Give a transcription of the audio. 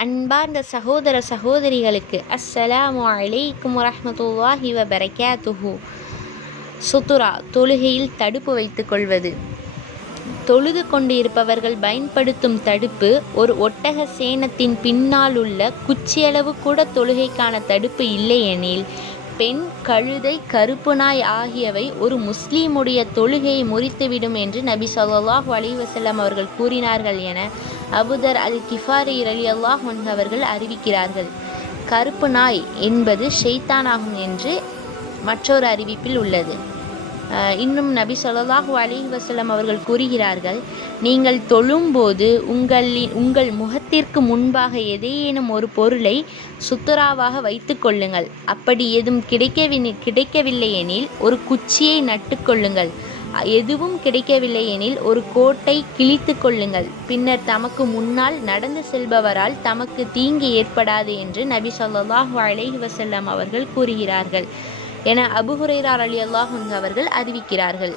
அன்பார்ந்த சகோதர சகோதரிகளுக்கு அஸ்ஸலாமு அலைக்கும் வரஹ்மத்துல்லாஹி வபரகாத்துஹு. சுத்துரா, தொழுகையில் தடுப்பு வைத்துக் கொள்வது. தொழுது கொண்டு இருப்பவர்கள் பயன்படுத்தும் தடுப்பு ஒரு ஒட்டக சேணத்தின் பின்னால் உள்ள குச்சியளவு கூட தொழுகைக்கான தடுப்பு இல்லையெனில், பெண், கழுதை, கருப்பு நாய் ஆகியவை ஒரு முஸ்லீமுடைய தொழுகையை முறித்துவிடும் என்று நபி ஸல்லல்லாஹு அலைஹி வஸல்லம் அவர்கள் கூறினார்கள் என அபூதர் அல் கிஃபாரி ரலியல்லாஹு அன்ஹு அவர்கள் அறிவிக்கிறார்கள். கருப்பு நாய் என்பது ஷைத்தானாகும் என்று மற்றொரு அறிவிப்பில் உள்ளது. இன்னும் நபி ஸல்லல்லாஹு அலைஹி வஸல்லம் அவர்கள் கூறுகிறார்கள், நீங்கள் தொழும்போது உங்கள் முகத்திற்கு முன்பாக எதையேனும் ஒரு பொருளை சுத்துராவாக வைத்து கொள்ளுங்கள். அப்படி எதுவும் கிடைக்கவில்லை எனில் ஒரு குச்சியை நட்டு கொள்ளுங்கள். எதுவும் கிடைக்கவில்லை எனில் ஒரு கோட்டை கிழித்து கொள்ளுங்கள். பின்னர் தமக்கு முன்னால் நடந்து செல்பவரால் தமக்கு தீங்கு ஏற்படாது என்று நபி ஸல்லல்லாஹு அலைஹி வஸல்லம் அவர்கள் கூறுகிறார்கள் என அபூ ஹுரைரா ரலியல்லாஹு அன்ஹு அவர்கள் அறிவிக்கிறார்கள்.